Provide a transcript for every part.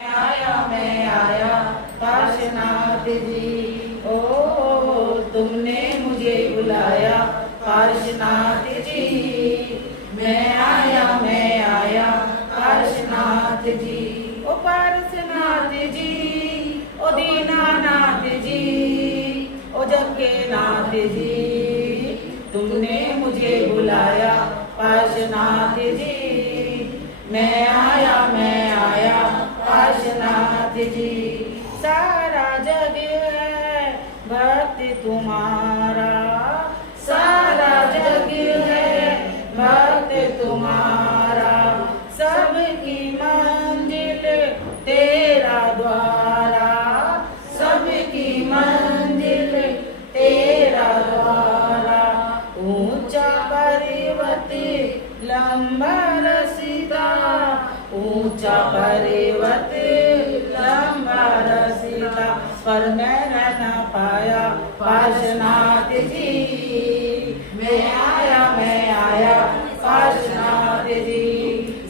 मैं आया पार्श्वनाथ जी। ओ तुमने मुझे बुलाया पार्श्वनाथ जी। मैं आया पार्श्वनाथ जी। ओ पार्श्वनाथ जी, ओ दीनानाथ जी, ओ जग के नाथ जी, तुमने मुझे बुलाया पार्श्वनाथ जी। मैं आया पार्श्वनाथ जी। सारा जग है भक्त तुम्हारा, सारा जग है भक्त तुम्हारा, सबकी मंजिल तेरा द्वारा, सबकी मंजिल तेरा द्वारा। ऊंचा पर्वत लंबा रसिता, ऊंचा पर्वत लंबा रसिता, पर मैं न पाया पार्श्वनाथ जी। मैं आया पार्श्वनाथ जी।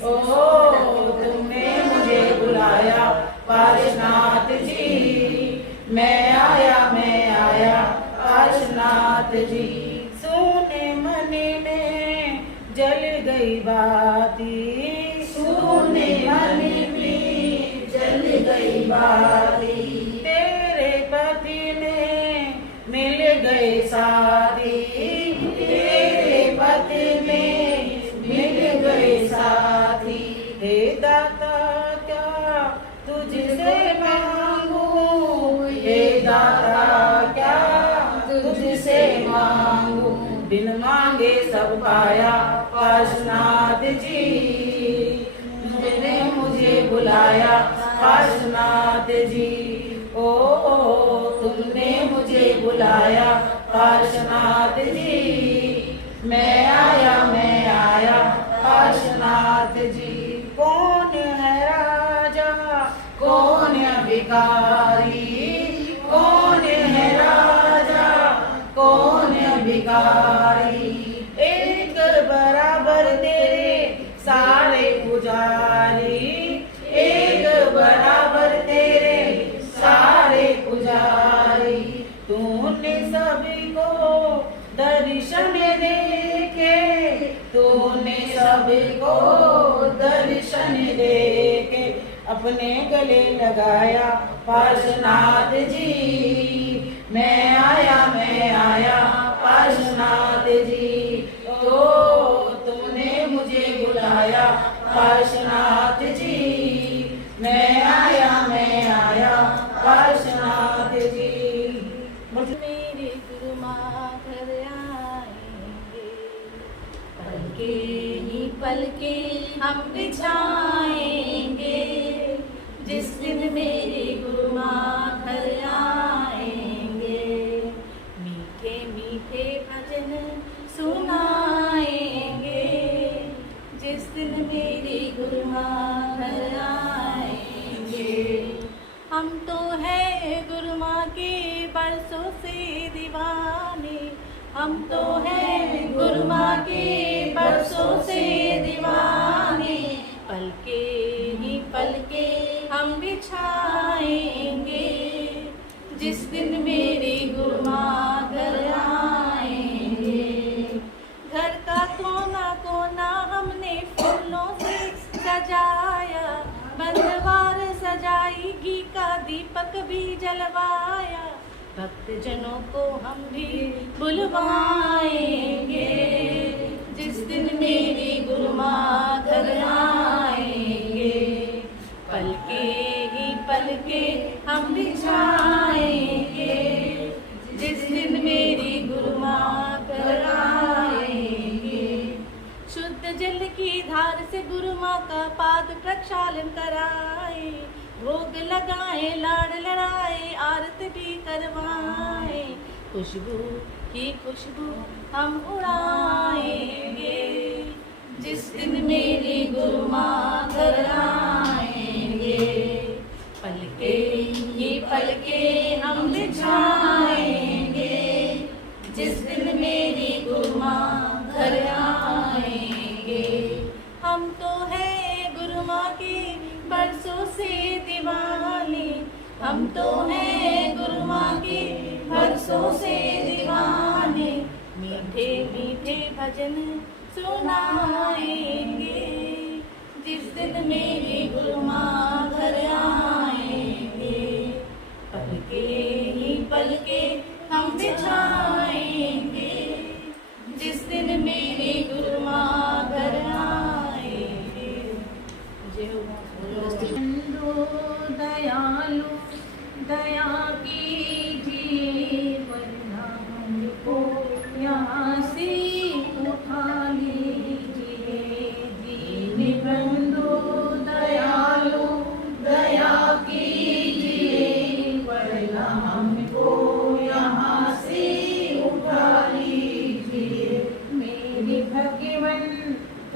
ओ तुमने मुझे बुलाया पार्श्वनाथ जी। मैं आया पार्श्वनाथ जी। सुने मन में जल गई बाती, सुने मन में जल गई बाती, तेरे पति में मिल गए साथी, तेरे पति में मिल गए साथी। हे दाता क्या तुझसे मांगू, हे दाता क्या तुझसे मांगू, बिन मांगे सब पाया पार्श्वनाथ जी। तुमने मुझे बुलाया पार्श्वनाथ जी। ओ तुमने मुझे बुलाया पार्श्वनाथ जी। मैं आया पार्श्वनाथ जी। कौन है राजा कौन है भिखारी, कौन है राजा कौन है भिखारी, एक बराबर तेरे सारे पुजारी, एक बराबर तेरे सारे पुजारी। तूने सभी को दर्शन देखे, तूने सभी को दर्शन देके अपने गले लगाया पार्श्वनाथ जी। मैं आया पार्श्वनाथ जी। ओ तुमने मुझे बुलाया पार्श्वनाथ जी। मैं आया पार्श्वनाथ जी। मेरे गुरु माँ घर आएंगे, पलके ही पलके हम बिछाएंगे, जिस दिन मेरे गुरु माँ घर आएंगे। मीठे मीठे भजन सुनाएंगे, जिस दिन मेरे गुरु माँ घर आएंगे। हम तो है गुरु माँ के बरसों से दीवाने, हम तो है गुरु माँ के बरसों से दीवाने। पलके ही पलके हम बिछाएंगे, जिस दिन मेरी गुरु माँ घर आएंगे। घर का कोना कोना हमने फूलों से सजाया, बंधवार सजाई, घी का दीपक भी जलवाया। भक्त जनों को हम भी बुलवाएंगे, जिस दिन मेरी गुरु माँ घर आएंगे। पलके ही पलके हम बिछाएंगे, जिस दिन मेरी गुरु माँ घर आएंगे। शुद्ध जल की धार से गुरु माँ का पाद प्रक्षालन कराए, भोग लगाए लाड़ लड़ाए, आरती भी करवाए। खुशबू की खुशबू हम उड़ाएंगे, जिस दिन मेरी गुरु माँ घर आएंगे। पलके ही पलके हम बिछाएंगे, जिस दिन मेरी गुरु माँ घर आएंगे। हम तो है गुरु माँ के बरसों से दीवाने, हम तो हैं गुरु माँ के बरसों से दीवाने, मीठे मीठे भजन सुनाएंगे। जिस दिन मेरी गुरु माँ घर आएंगे, पलके ही पलके हम बिछाएंगे। जिस दिन मेरी गुरु माँ घर आएंगे। जय हो। दयालु दया कीजिए, वरना हमको यहाँ से उठा लीजिए। दीन बंधु दयालु दया कीजिए, वरना हमको यहाँ से उठा लीजिए। मेरी भगवन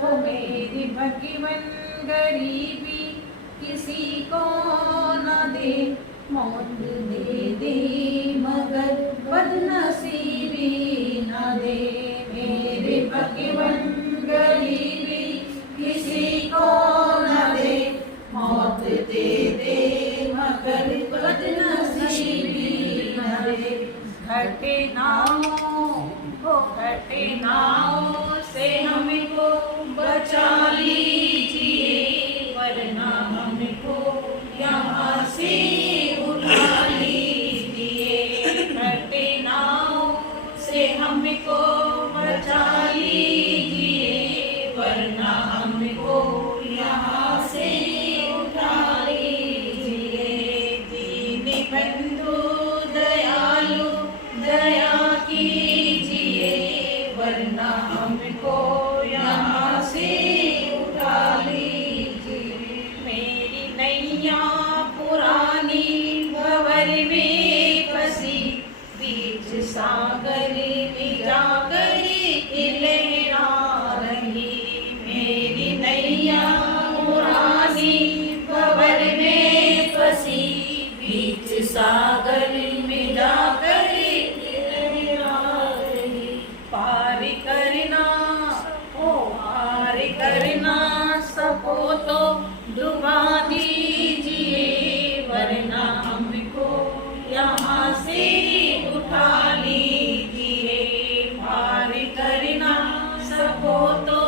ओ मेरी भगवन, गरीबी किसी को न दे, मौत दे दे मगर बदनसीबी न दे। मेरे भगवन गरीबी किसी को न दे, मौत दे दे मगर बदनसीबी न दे। घटे नाव से हमको बचा लीजिए, वरना हमको यहाँ से उठा लीजिए। घटे नाव से हमको बचा लीजिए, वरना हमको यहाँ से उठा लीजिए। दीन बंधु दयालु दया कीजिए, वरना हमको यहाँ से उठा लीजिए। मेरी नैया पुरानी भंवर में फंसी, बीच सागर में जाकर लहरा रही। मेरी नैया पुरानी भंवर में फंसी, बीच सागर में जाकर लहरा रही। पार करना सको तो डुबा दीजिए, वरना हमको यहाँ से उठा लीजिए। पार करना सको तो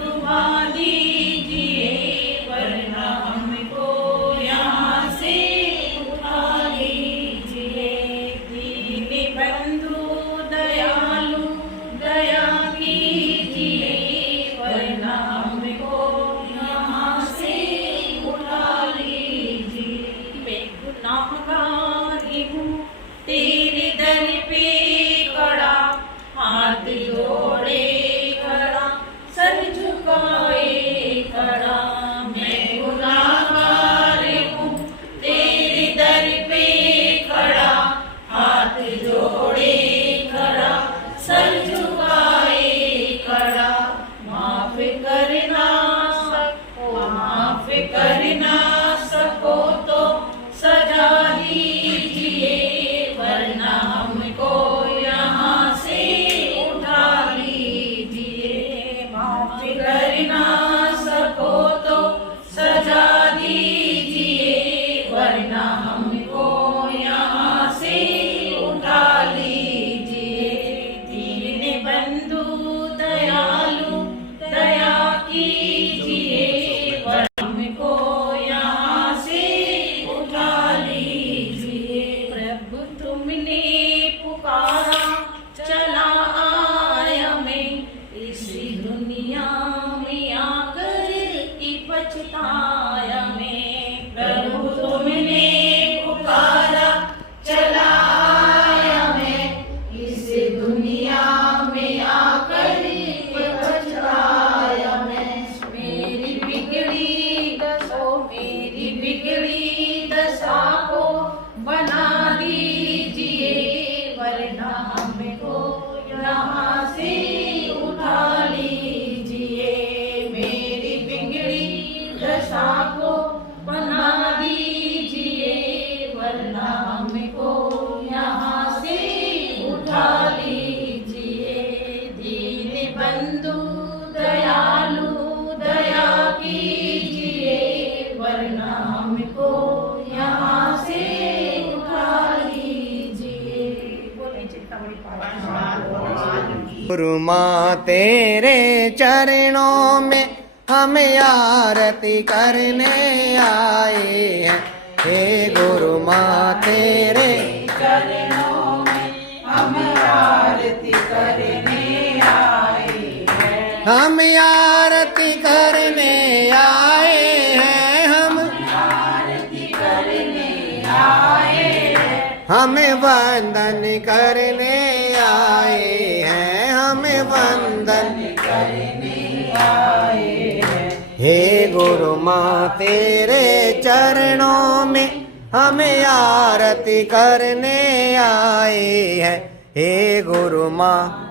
डुबा दीजिए, वरना हमको यहाँ से उठा लीजिए। दीन बंधु दयालु दया कीजिए, वरना हमको यहाँ से उठा लीजिए। मैं गुनाहगारी हूँ तेरे दर पे खड़ा, हाथ जोड़े खड़ा, सर झुकाए खड़ा। मैं गुनाहगार हूँ तेरे दर पे खड़ा, हाथ जोड़े खड़ा, सर झुकाए खड़ा। माफ करना सको तो सजा दीजिए, वरना गुरु माँ तेरे चरणों में हम आरती करने आए हैं। हे गुरु माँ तेरे चरणों में हम आरती करने आए हैं। हम आरती करने आए हैं। हम आरती करने आए हैं। हम वंदन करने आए हैं। हम वंदन करने आए हैं। हे गुरु माँ तेरे चरणों में हम आरती करने आए हैं। हे गुरु माँ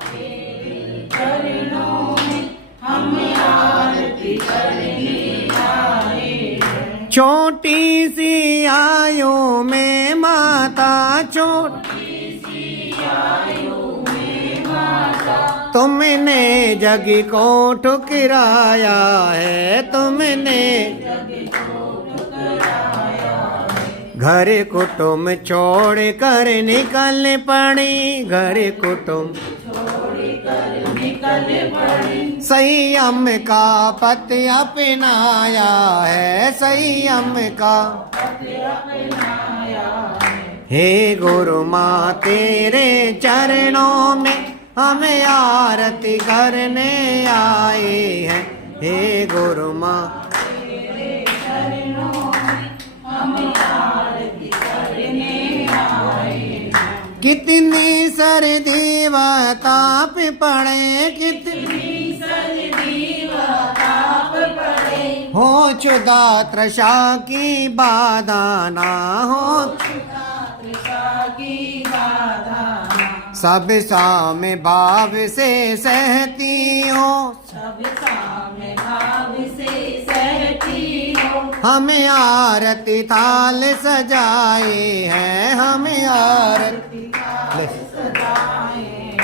चरणों में हम आरती करने आए हैं। छोटी सी आयु में माता छोटी सी आयु में माता तुमने जग को ठुकराया है। तुमने जग को ठुकराया है। घर कुटुम छोड़ कर निकल पड़ी। घर कुटुम छोड़कर निकल पड़ी। संयम का पथ अपनाया है। संयम का अपनाया है। हे गुरु माँ तेरे चरणों में हम आरती करने आए हैं। हे गुरु माँ चरणों में हम आरती करने आए हैं। कितनी सर्दी व ताप पड़े। कितनी सर्दी व ताप पड़े। हो क्षुधा तृषा की बाधा ना हो। तृषा की बाधा सब साम भाव से सहती हो। सब सामने भाव से सहती हो। हम आरती थाल सजाए हैं। हम आरती सजाए हैं।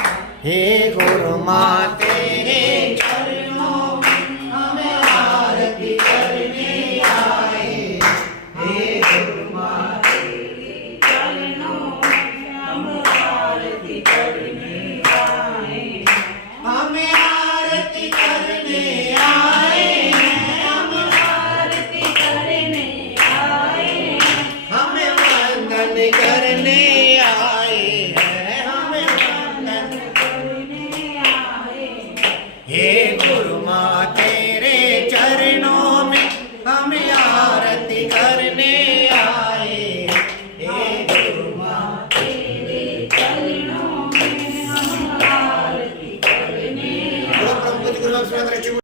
हे गुरु माँ तेरे चरणों में हम आरती करने आए। हे गुरु माँ तेरे चरणों में हम आरती करने आए। हम आरती करने आए हैं। हम आरती करने आए। हम वंदन करने आए हैं। हम वंदन करने आए। हे गुरु माँ तेरे चरणों में हम आरती करने आए। हे गुरु माँ तेरे चरणों में हम आरती करने गुरु